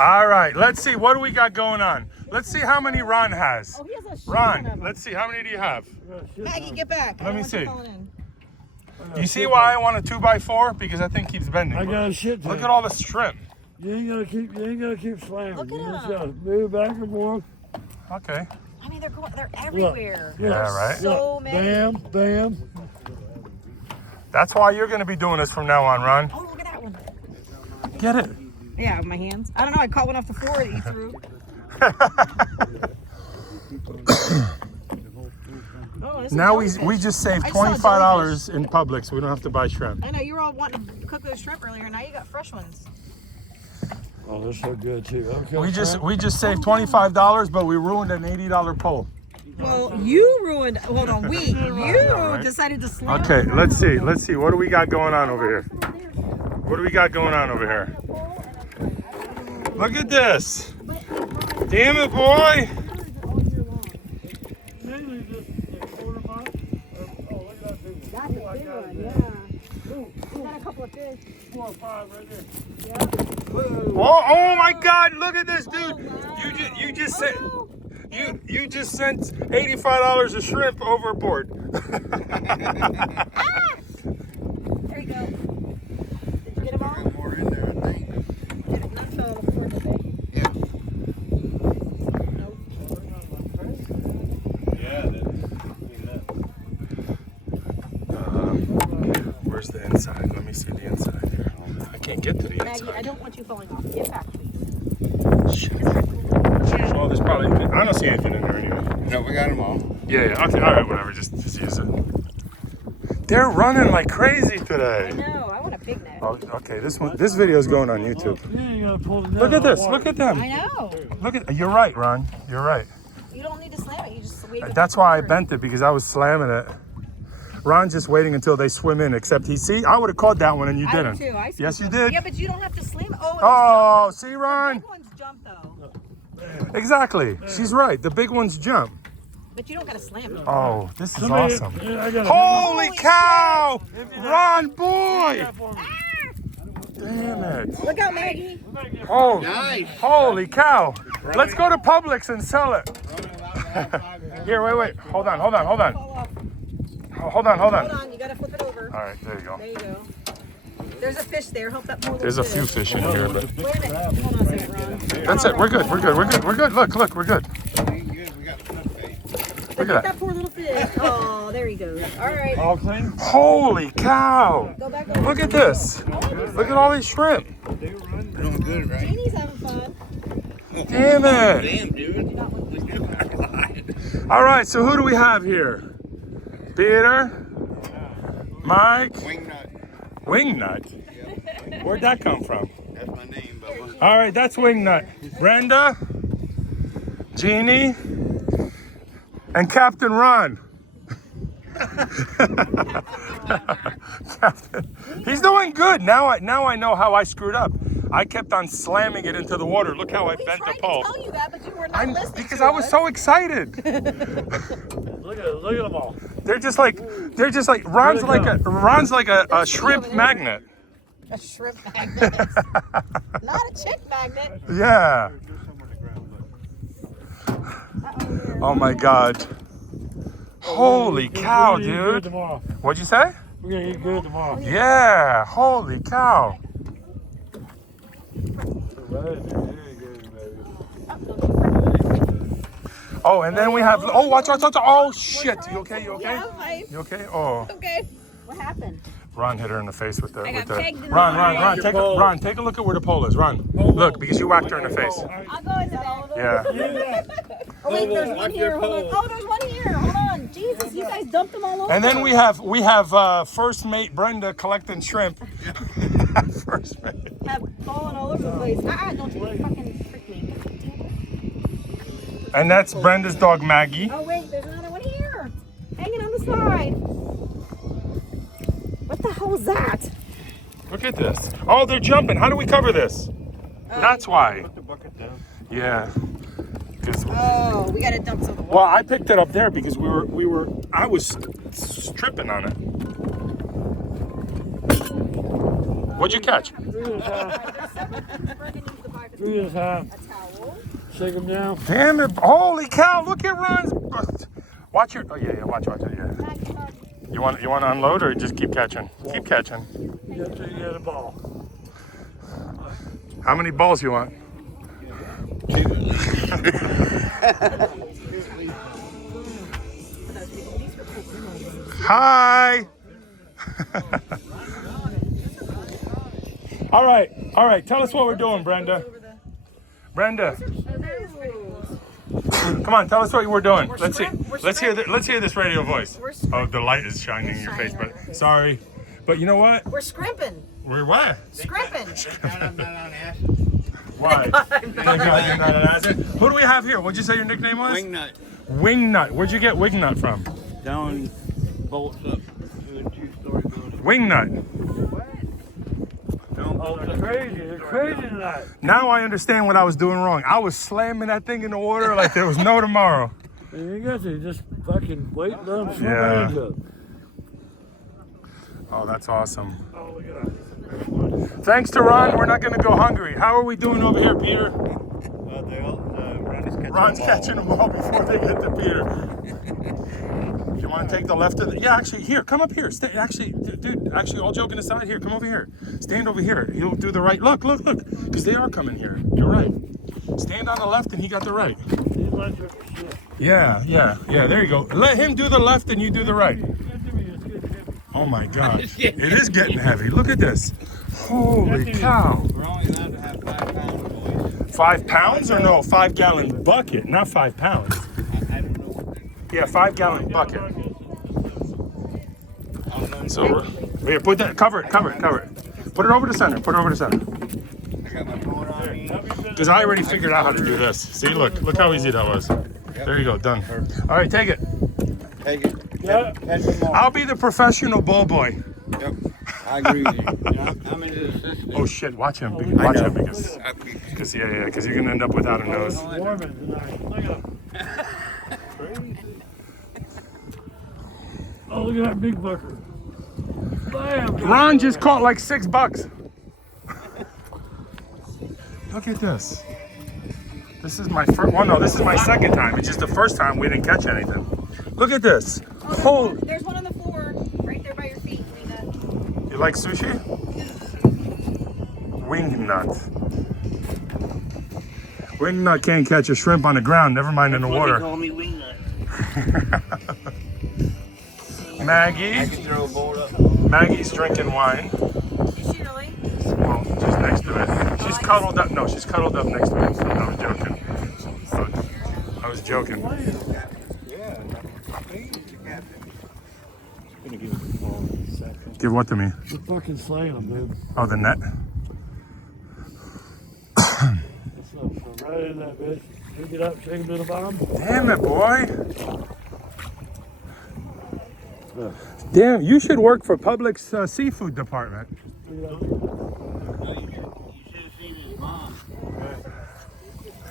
All right, let's see. What do we got going on? Let's see how many Ron has. Oh, he has a shit ton Ron, of them. let's see. How many do you have? Maggie, get back. Let me see. In. You see why I want a 2x4? Because I think keeps bending. I got a shit ton. Look at all the shrimp. You ain't gonna keep slamming. Look You at just 'em. gotta move back and forth. Okay. I mean, they're everywhere. Yeah, right. So many. Bam, bam. That's why you're going to be doing this from now on, Ron. Oh, look at that one. Get it. Yeah, with my hands. I don't know. I caught one off the floor that you threw. Oh, this is Now jellyfish. we just saved I saw $25 in Publix. So we don't have to buy shrimp. I know you were all wanting to cook those shrimp earlier. Now you got fresh ones. Oh, they're so good too. Okay. We just saved $25, but we ruined an $80 pole. Well, you ruined. Hold on, you right. decided to slam. Okay, let's see. Let's see. What do we got going on over here? What do we got going on over here? Look at this. Damn it, boy. Mainly just a quarter mile. Oh, look at that big one. That's a big one, yeah. We got a couple of fish. 4 or 5 right there. Oh my God! Look at this, dude. You just sent you just sent $85 of shrimp overboard. There you go. Did you get them all? More in there, I think. Get it not fell before the day. Yeah. Where's the inside? Let me see the inside here. I can't get to the Maggie, I inside. don't want you falling off. Get back, please. Shit. Oh, there's probably. I don't see anything in there anyway. No, we got them all. Yeah. Okay. All right. Whatever. Just use it. They're running like crazy I today. know. I want a big net. Oh, okay. This video is going on YouTube. You ain't gonna pull the net Look at out of this. water. Look at them. I know. Look at. You're right, Ron. You're right. You don't need to slam it. You just wave it. That's why I forward. bent it, because I was slamming it. Ron's just waiting until they swim in, except I would have caught that one and you I didn't. did too. I Yes, you scooped did. them. Yeah, but you don't have to slam it. Oh, Oh, it's see, jump. Ron? The big ones jump though. Exactly. She's right. The big ones jump. But you don't gotta slam it. Oh, this is Somebody- awesome. Yeah, I got it. Holy cow! Ron, boy! Ah! Damn it. Look out, Maggie. Oh, Nice. holy cow. Let's go to Publix and sell it. Here, wait. Hold on. Fall off. Hold on. Hold on. You gotta flip it over. All right, there you go. There you go. There's a fish there. Help that poor little There's a few fish in here, but Wait a minute. Hold on a second, Ron. that's it. We're good. We're good. Look, we're good. We good. We got enough bait. Look at that. That poor little fish. Oh, there he goes. All right. All clean? Holy cow. Go back over. Look at this. Look at all these shrimp. We're doing good, right? Jeannie's having fun. Damn it. Damn, dude. Not one. All right, so who do we have here? Peter, Mike, Wingnut. Wingnut. Where'd that come from? That's my name, Bubba. All right, that's Wingnut. Brenda, Jeannie, and Captain Ron. Captain. He's doing good. Now I know how I screwed up. I kept on slamming it into the water. Look how I We bent tried the to pole. tell you that, but you were not listening Because to I was us. so excited. Look at them all. They're just like Ron's like a shrimp magnet. A shrimp magnet. Not a chick magnet. Yeah. Oh my God. Holy cow, We're gonna eat good dude. tomorrow. What'd you say? We're gonna eat good tomorrow. Yeah. Holy cow. Oh, and then we have. Oh, watch. Oh shit. You okay? Yeah, I'm fine. You okay? Oh, Okay. What happened? Ron hit her in the face with the. I got pegged in the Ron, eye. take a look at where the pole is. Ron, look, because you whacked her in the face. I'll go in the back. Yeah. Oh wait, there's one here. Hold on. Oh, there's one here. Hold on. Jesus, you guys dumped them all over. And then we have first mate Brenda collecting shrimp. First mate. have fallen all over the place. Don't you fucking freak me. And that's Brenda's dog Maggie. Oh wait, there's another one here. Hanging on the side. What the hell is that? Look at this. Oh, they're jumping. How do we cover this? That's why. Put the bucket down. Yeah. 'Cause- Oh, we gotta dump some water. well, I picked it up there because I was tripping on it. What'd you catch? There's seven. Brandon needs to buy the 3 at a time. A towel. Shake them down. Damn it! Holy cow! Look at Ron's. Watch your. Oh yeah, watch it. Yeah. You want to unload or just keep catching? Keep catching. You have to get a ball. How many balls you want? Hi. All right. Tell us what we're doing, Brenda. Brenda, come on. Tell us what we're doing. Let's see. Let's hear this radio voice. Oh, the light is shining in your face, but sorry. But you know what? We're scrimping. We're what? Scrimping. I'm not on acid. Why? Thank God you're not an acid. Who do we have here? What'd you say your nickname was? Wingnut. Wingnut. Where'd you get Wingnut from? Down bolts up to a 2-story building. Wingnut. Oh, they're crazy. They're crazy tonight. Now I understand what I was doing wrong. I was slamming that thing in the water like there was no tomorrow. And you got to just fucking wait and let them swim Yeah. into it. Oh, that's awesome. Oh, look at that. Thanks to Ron, we're not going to go hungry. How are we doing over here, Peter? Ron's catching them all before they get to Peter. You want to take the left of the... Yeah, actually, here, come up here. Stay, actually, dude, all joking aside, here, come over here. Stand over here. He'll do the right. Look. Because they are coming here. You're right. Stand on the left and he got the right. He's like your shit. Yeah, there you go. Let him do the left and you do the right. Oh my God. It is getting heavy. Look at this. Holy cow. We're only allowed to have 5 pounds, boys. 5 pounds or no? 5-gallon bucket, not 5 pounds. I don't know what they... Yeah, 5-gallon bucket. I don't know. So here, put that, cover it. Put it over the center. I got my phone on me. Because I already figured out how to do this. See, look how easy that was. There you go, done. All right, take it. Take it. Yeah. Catch them all. I'll be the professional bull boy. Yep. I agree with you. I'm in the assistant. Oh shit, watch him because I peep. because you're gonna end up without a nose. Warming tonight. Look at him. Oh, look at that big bucker. Bam. Ron just caught like $6. Look at this. This is my first. Well, no, this is my second time. It's just the first time we didn't catch anything. Look at this. Holy. There's one on the floor, right there by your feet, Lena. You like sushi? Wingnut. Wingnut can't catch a shrimp on the ground, never mind in the water. Call me Wingnut. I Maggie. can throw a bolt up. Maggie's drinking wine. Is she really? Well, she's next to it. She's cuddled up. No, she's cuddled up next to it. I was joking. I was joking. Yeah. Give what to me? You're fucking slaying them, dude. Oh, the net. So right in that bitch. Pick it up, shake them to the bottom. Damn it, boy. Damn, you should work for Publix seafood department. Pick it up. No, you should have seen his mom.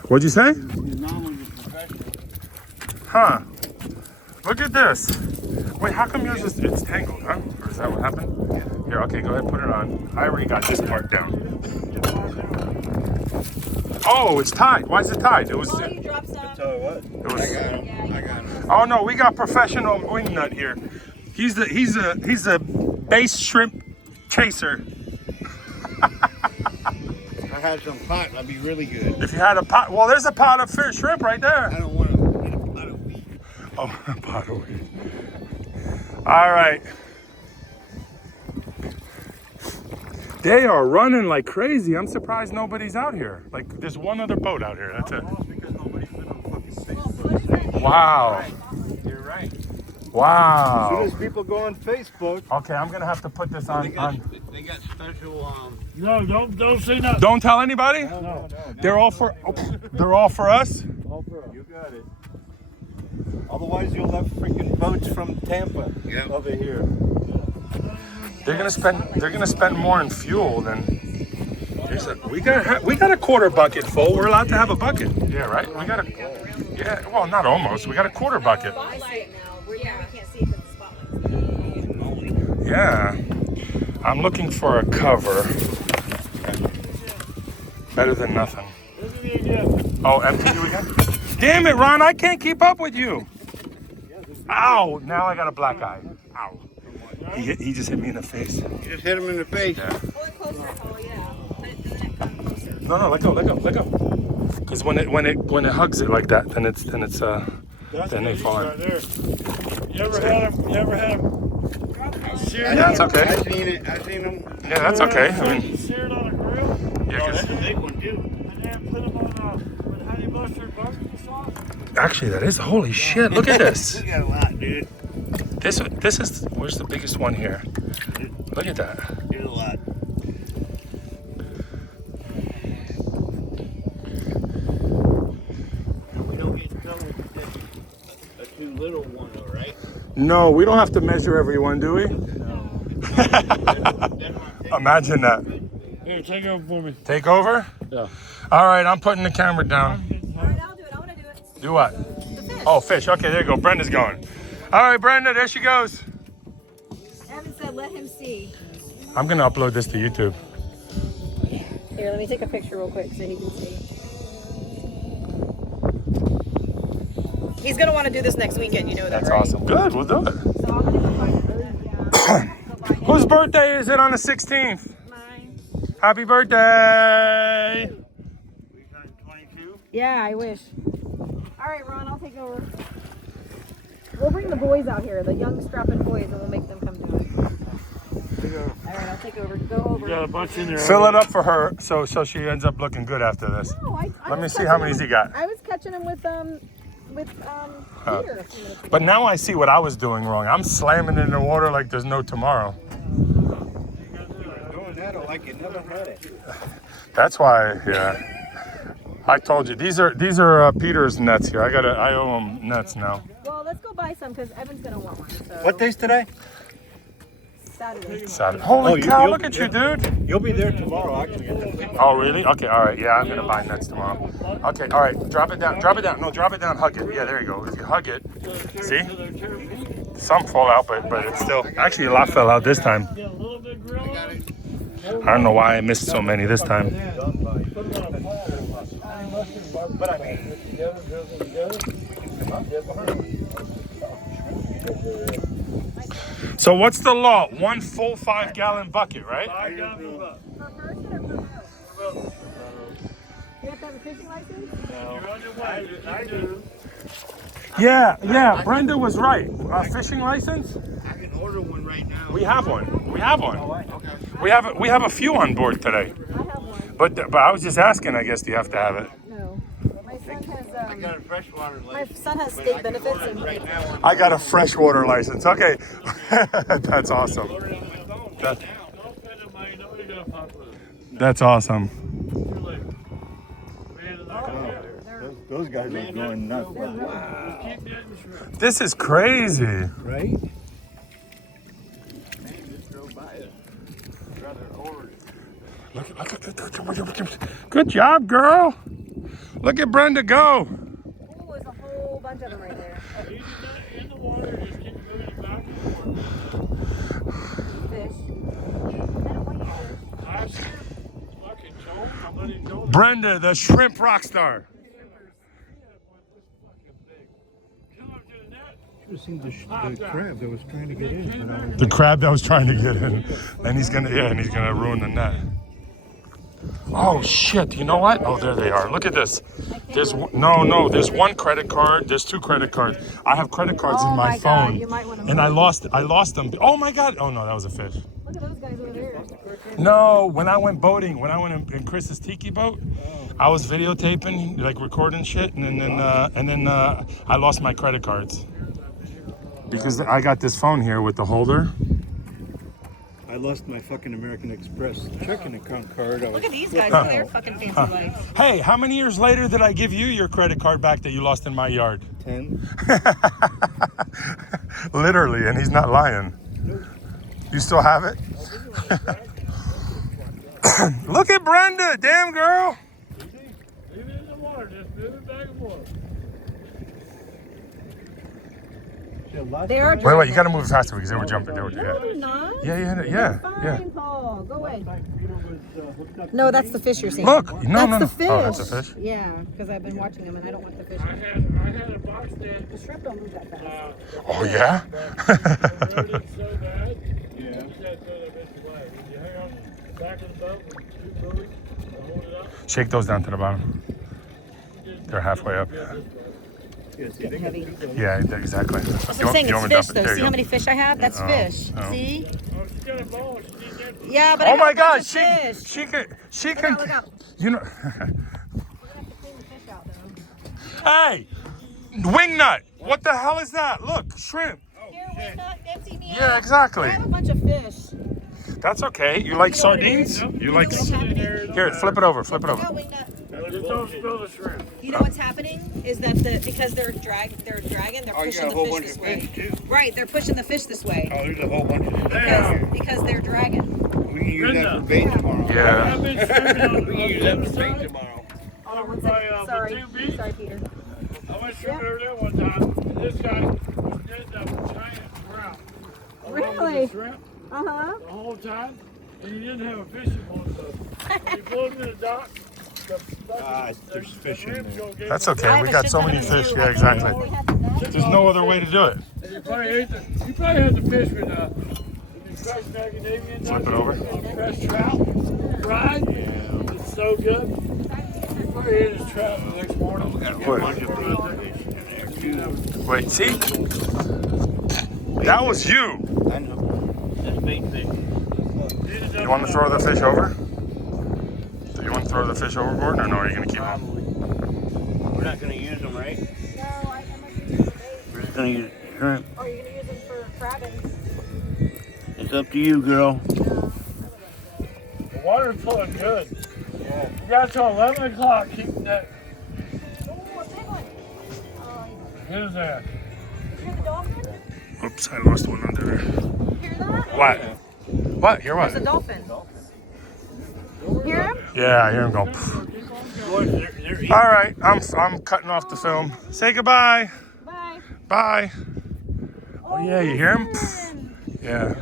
What'd you say? His mom was a professional. Huh. Look at this. Wait, how come yours is it's tangled, huh? Or is that what happened? Here, okay, go ahead, put it on. I already got this part down. Oh, it's tied. Why is it tied? It was. Oh, you dropped some. It was. I got him. Oh no, we got professional wingnut here. He's a base shrimp chaser. If I had some pot, that'd be really good. If you had a pot, well, there's a pot of fish shrimp right there. I don't want to get a pot of wheat. Oh, a pot of wheat. All right. They are running like crazy. I'm surprised nobody's out here. Like, there's one other boat out here. That's it. Because nobody's been on fucking Facebook. Wow. You're right. Wow. As people go on Facebook. Okay, I'm gonna have to put this on. They got special, No, don't say nothing. Don't tell anybody. No. They're all for. They're all for us. All for us. You got it. Otherwise, you'll have freaking boats from Tampa Yep. over here. They're gonna spend more in fuel than. We got a quarter bucket full. We're allowed to have a bucket. Yeah, right. We got a. Yeah, well, not almost. We got a quarter bucket. I see it now. We can't see it because the spotlight's Yeah. I'm looking for a cover. Better than nothing. Look at me again. Oh, empty you again? Damn it, Ron, I can't keep up with you. Ow, now I got a black eye. Ow. He just hit me in the face. You just hit him in the face. Yeah. Pull it closer. Oh yeah. Put it to the neck. Come closer. No, let go. Because when it hugs it like that, then it's That's then they good fall right in. there. You ever had him? Yeah, it's okay. I seen him. Yeah, that's okay. I mean, Seared on a grill? yeah, 'cause- That's a big one too. And then put him on with honey mustard barbecue sauce? actually, that is holy shit. Look at this. We got a lot, dude. This is where's the biggest one here? Look at that. There's a lot. We don't get in trouble with this. A too little one, though, right? No, we don't have to measure everyone, do we? Imagine that. Here, take it over for me. Take over? Yeah. All right, I'm putting the camera down. All right, I'll do it. I want to do it. Do what? The fish. Oh, fish. Okay, there you go. Brenda's going. All right, Brenda, there she goes. Evan said, "Let him see." I'm going to upload this to YouTube. Here, let me take a picture real quick so he can see. He's gonna want to do this next weekend. You know that, That's right? awesome. Good, we'll do it. So I'm gonna go buy Whose birthday is it on the 16th? mine. Happy birthday! We turned 22. Yeah, I wish. All right, Ron, I'll take over. We'll bring the boys out here, the young strapping boys, and we'll make them come do it. All right, I'll take over. Go over. You got a bunch in there. Fill it up for her so she ends up looking good after this. No, I Let me was see catching how him many with- he got. I was catching him with Peter. But now I see what I was doing wrong. I'm slamming it in the water like there's no tomorrow. Doing that like you never had it. That's why, yeah. I told you these are Peter's nets here. I owe him nets now. Well, let's go buy some because Evan's gonna want one. So What day's today? Saturday. Saturday. Holy cow! you'll- Look at you, dude. You'll be there tomorrow, actually. Oh, really? Okay, all right. Yeah, I'm gonna buy nets tomorrow. Okay, all right. Drop it down. Drop it down. No, drop it down. Hug it. Yeah, there you go. If you hug it, see? Some fall out, but it's still. Actually, a lot fell out this time. Get a little bit grill on it. I don't know why I missed so many this time. Put them on a pole. Honey mustard barbecue But I mean, sauce together, drizzle together. So what's the law? One full 5-gallon bucket, right? I got them up. Per person or per boat? You have to have a fishing license? You're on your way. I do. Yeah. Brenda was right. Fishing license? I can order one right now. We have one. We have a few on board today. I have one. But I was just asking. I guess do you have to have it? No. My son has I got a freshwater my license. son has but state I can benefits order it and right now. I got a freshwater license. Okay, that's awesome. Order it on my phone That- right now. Don't spend the money. Nobody's gonna pop with it. That's awesome. Too late. Man, it's not gonna get there. those guys are going nuts, Just keep getting shrimp. This is crazy. right? Man, just drove by it. Rather ordered. Look. Good job, girl. Look at Brenda go. oh, there's a whole bunch of them right there. Easy that in the water. Just keep moving it back and forth. Fish. I don't want you to. I've seen fucking Joe. My buddy Joe. Brenda, the shrimp rock star. Come up to the net. Should have seen the crab that was trying to get in. The crab that was trying to get in, and he's gonna ruin the net. Oh shit! You know what? Oh, there they are. Look at this. There's there's one credit card. There's 2 credit cards. I have credit cards Oh in my my God, phone, you might wanna and I move. lost them. Oh my God! Oh no, that was a fish. Look at those guys over there. No, when I went boating, when I went in Chris's tiki boat, I was videotaping, like recording shit, and then I lost my credit cards because I got this phone here with the holder. I lost my fucking American Express checking account card. Look at these guys. Look at their fucking fancy lights. Hey, how many years later did I give you your credit card back that you lost in my yard? 10. Literally, and he's not lying. You still have it? Look at Brenda, damn girl. Leave it in the water. Just move it back and forth. They are. Wait, you gotta move faster because they were jumping. No, they're not. Yeah. Fine, Paul. Go away. hooked up. No, that's the fish you're seeing. Look, no, That's no, the no. fish. Oh, that's a fish. Yeah, because I've been watching them and I don't want the fish. I had a box stand. The shrimp don't move that fast. Oh yeah. Rode it so bad. Yeah. You gotta throw that bitch away. You hang on the back of the boat with two buoys and hold it up. Shake those down to the bottom. They're halfway up. Getting heavy. Yeah, exactly. That's what I'm saying. It's fish, though. There See you how go. many fish I have? That's Oh, fish. oh. See? Oh, she's got a ball. She needs that. Yeah, but I Oh got my a bunch God, of fish. she Look can. out, look out. You know. We're gonna have to clean the fish out, though. Hey, wingnut. What the hell is that? Look, shrimp. Here, Wingnut, empty me Yeah, out. exactly. I have a bunch of fish. That's okay. You like You know what it sardines? is? You like? know what's happening? Here, flip it over. Flip it Go, over. Wingnut. Just don't spill the shrimp. You know what's happening is that because they're dragging, they're Oh, you pushing got a whole the bunch fish of this way. fish too? Right, they're pushing the fish this way Oh, there's a whole bunch of fish. because they're dragging. We can use that for bait tomorrow. Yeah. I've been swimming on We can use that the for bait side. tomorrow. Over One by second. Sorry, Platoon Beach. sorry, Peter. I went swimming over there one time. And this guy was getting a giant trout. along with the Really? Shrimp Uh huh. the whole time. And he didn't have a fishing pole. So he pulled him to the dock. There's fish in there. That's okay. We got so many fish. Yeah, exactly. There's no other way to do it. And you probably had the fish with fresh macadamia nuts. Flip it over. Fresh trout. Fried. It's so good. You probably ate his trout the next morning. Wait, see? That was you. I know. That's bait fish. You want to throw the fish over? Do you want to throw the fish overboard, or no? Are you gonna keep them? We're not going to use them, right? No, I might use them for bait. We're just going to use shrimp. Or are you gonna use them for crabbing? It's up to you, girl. The water's pulling good. Yeah. You got till 11 o'clock keeping that. Oh, a big one. Hit his ass. You hear the dolphin? Oops, I lost one under there. You hear that? What? What? Hear There's a what? dolphin. Hear him? Yeah, I hear him go. Boys, they're eating. All right, I'm cutting off the film. Say goodbye. Bye. Bye. Oh yeah, you hear him? Listen. Yeah.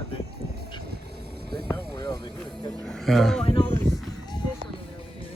They know well. They could catch Oh, and all the